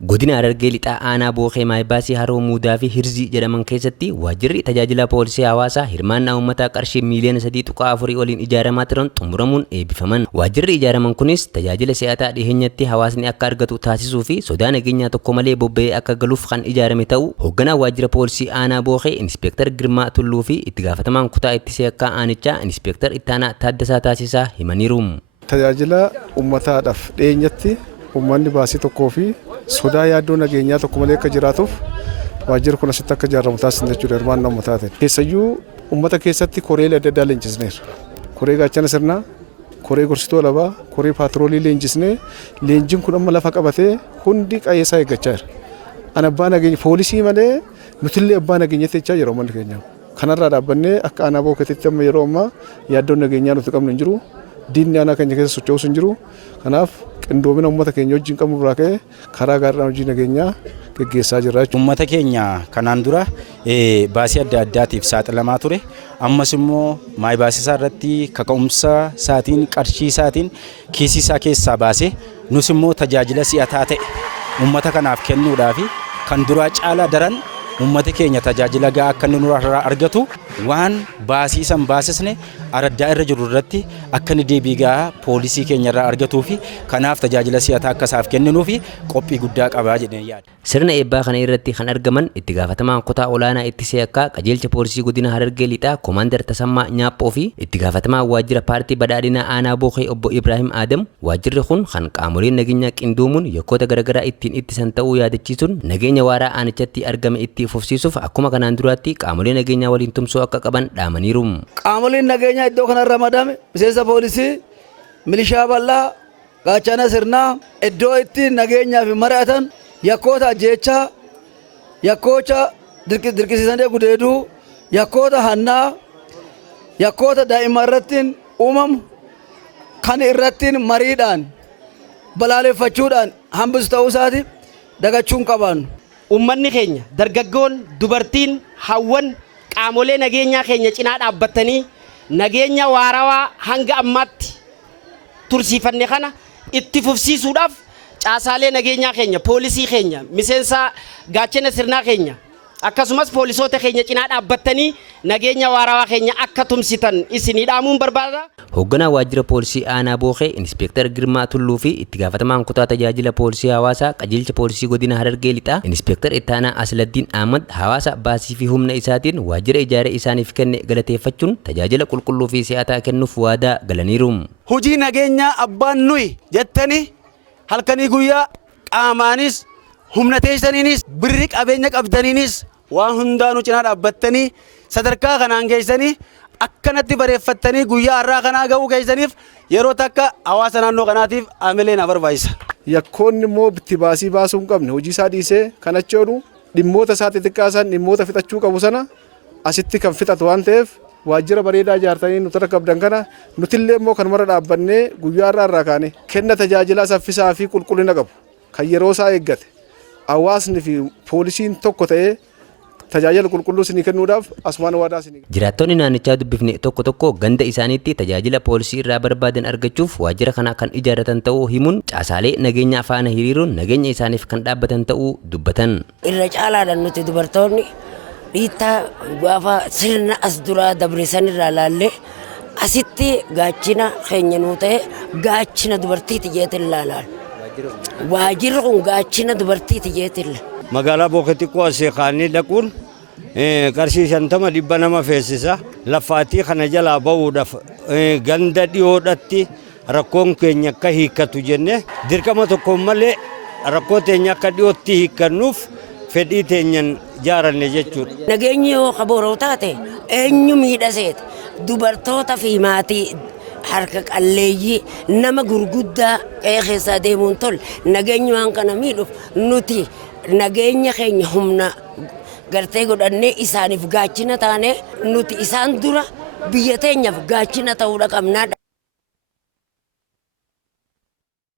Godina Harargee lixaa aanaa Booqee Maayibaasii Haroo Muudaa fi Hirzii jedhaman keessatti waajjirri tajaajila poolisii hawaasaa hirmaannaa uummataa qarshii miiliyoona 3.4 waliin ijaaramaa turan xumuramuun eebbifaman. Waajjirri ijaaraman kunis tajaajila si'ataa dhiheenyatti hawaasni akka argatu taasisuu fi sodaa nageenyaa tokko malee bobba'ee akka galuuf kan ijaarame ta'uu hoogganaa waajjira poolisii aanaa Booqee Inspektar Girmaa Tulluu fi itti gaafatamaan kutaa ittisa yakkaa aanichaa Inspektar Ittaanaa Taaddasaa Taasisaa himaniiru. Tajaajila uummataadhaaf dhiheenyatti uummanni baasii tokkoo fi sodaa yaaddoo nageenyaa tokko malee akka jiraatuuf waajjirri kun asitti akka ijaaramu taasisne jechuudha hirmaannaa uummataatiin. Keessayyuu uummata keessatti koreelee adda addaa leenjisneerra. Koree gaachana sirnaa, koree gorsituu alabaa, koree paatroolii leenjisnee leenjiin kun amma lafa qabatee hundi qayeessaa eeggachaa jira. Ana abbaa nageenya poolisii malee nutillee abbaa nageenyatti jechaa jira uummanni keenya. Kanarraa dhaabbannee akka aanaa Bookeetti amma yeroo ammaa yaaddoon nageenyaa nuti qabnu hin jiru. Diinni aanaa keenya keessa socho'us hin jiru. Kanaaf qindoomina uummata keenya wajjin qabnu biraa ka'ee karaa gaariidhaan hojii nageenyaa gaggeessaa jirra. Uummata keenya kanaan dura baasii adda addaatiif saaxilamaa ture. Ammas immoo maayibaasii isaa irratti kaka'umsa isaatiin qarshii isaatiin kiisii isaa keessaa baasee nus immoo tajaajila si'ataa ta'e uummata kanaaf kennuudhaaf kan duraa caalaa daran uummata keenya tajaajila gahaa akka inni nurraa argatu waan baasii san baasisne araddaa irra jiru irratti akka inni deebii gahaa poolisii keenya irraa argatuu fi kanaaf tajaajila si'ataa akka isaaf kenninuu fi qophii guddaa qabaa jedhee yaada. Sirna eebbaa kana irratti kan argaman itti gaafatamaan kutaa olaanaa ittisa yakkaa qajeelcha poolisii godina Harargee lixaa Koomaandar Tasammaa Nyaaphoo fi itti gaafatamaan waajjira paartii badhaadhinaa aanaa Booqee obbo Ibrahim Adam waajjirri kun kan qaamoleen nageenyaa qindoomuun yakkoota garaagaraa ittiin ittisan ta'uu yaadachiisuun nageenya waaraa aanichatti argame itti fufsiisuuf akkuma kanaan duraatti qaamolee nageenyaa waliin tumsuu akka qaban dhaamaniiru. Qaamoleen nageenyaa iddoo kanarra madame miseensa poolisii, milishaa bal'aa, gaachana sirnaa iddoo itti nageenyaaf mari'atan yakkoota ajjeechaa, yakkoota dirqisiisanii gudeeduu, yakkoota hannaa, yakkoota daa'imman irratti uumamu kan irratti mariidhaan balaaleffachuudhaan hambisu ta'uu isaati dagachuun qabaannu. Uummanni keenya dargaggoon, dubartiin, hawwan qaamolee nageenyaa keenya cinaa dhaabbatanii nageenya waarawaa hanga ammaatti tursiifanne kana itti fufsiisuudhaaf caasaalee nageenyaa keenya, poolisii keenya, miseensa gaachana sirnaa keenya akkasumas poolisoota keenya cinaa dhaabbatanii nageenya waarawaa keenya akka tumsitan isinii dhaamuun barbaada. Hoogganaa waajjira poolisii aanaa Booqee Inspektar Girmaa Tulluu fi itti gaafatamaan kutaa tajaajila poolisii hawaasaa qajeelcha poolisii godina Harargee lixaa Inspektar Ittaanaa Asladdiin Ahmad hawaasa baasii fi humna isaatiin waajjira ijaaree isaaniif kenne galateeffachuun tajaajila qulqulluu fi si'ataa kennuuf waadaa galaniiru. Hojii nageenyaa abbaan nuyi jettanii halkanii guyyaa qaamaanis humna teessaniinis birri qabeenya qabdaniinis waan hundaanuu cinaa dhaabbattanii sadarkaa kanaan geessanii akkanatti bareeffattanii guyyaa har'aa kanaa ga'uu geessaniif yeroo takka hawaasa naannoo kanaatiif amilee na barbaachisa. Yakkoonni immoo bitti baasii baasuu hin qabne hojii isaa dhiisee kan achoonu dhimmoota isaa xixiqqaasan dhimmoota fixachuu qabu sana asitti kan fixatu waan ta'eef waajjira bareedaa ijaartanii nuti rakkabdan kana nutillee immoo kanumarra dhaabbannee guyyaa irraa kaane kenna tajaajilaa saffisaa fi qulqullina qabu kan yeroo isaa eeggate hawaasni fi poolisiin tokko ta'ee tajaajila qulqulluu isinii kennuudhaaf asumaan waadaa isinii. Jiraattonni naannichaa dubbifne tokko ganda isaaniitti tajaajila poolisii irraa barbaadan argachuuf waajjira kana kan ijaarratan ta'uu himuun caasaalee nageenya faana hiriiruun nageenya isaaniif kan dhaabbatan ta'uu dubbatan. Irra caalaadhaan nuti dubartoonni dhiittaa gaafa sirna as duraa dabreessan irraa laallee asitti gaachina keenya nuu ta'e gaachina dubartiiti jeetiin laalaan. Waajjirri kun gaachina dubartiiti jeetiin. Magaalaa Bookeetti qo'asee kaanii dhaquun qarshii 50 nama feesisa. Lafaatii kana jalaa bahuudhaaf ganda dhiyoodhatti rakkoon keenya akka hiikkatu jenne dirqama tokko malee rakkoo teenya akka dhiyootti hiikkannuuf fedhii teenyan jaaranne jechuudha. Nageenyi yoo kabooroo taate eenyu miidhaseeti dubartoota fi maatii harka qalleeyyii nama gurguddaa qe'ee keessaa deemuun tol nageenyi waan kana miidhuuf nuti nageenya keenya humna gartee godhannee isaaniif gaachina taane nuti isaan dura biyya teenyaaf gaachina ta'uudha qabnaa.